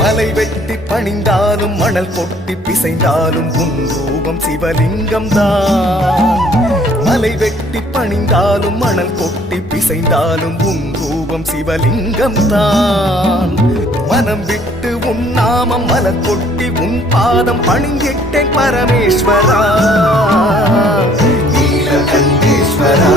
மலை வெட்டி பணிந்தாலும் மணல் கொட்டி பிசைந்தாலும் உன் ரூபம் சிவலிங்கம் தான் மலை வெட்டி பணிந்தாலும் மணல் கொட்டி பிசைந்தாலும் உன் ரூபம் சிவலிங்கம் தான் மனம் விட்டு உன் நாமம் மலர் கொட்டி உன் பாதம் பணிந்திட்டேன் பரமேஸ்வரா. நீலகண்டேஸ்வரா.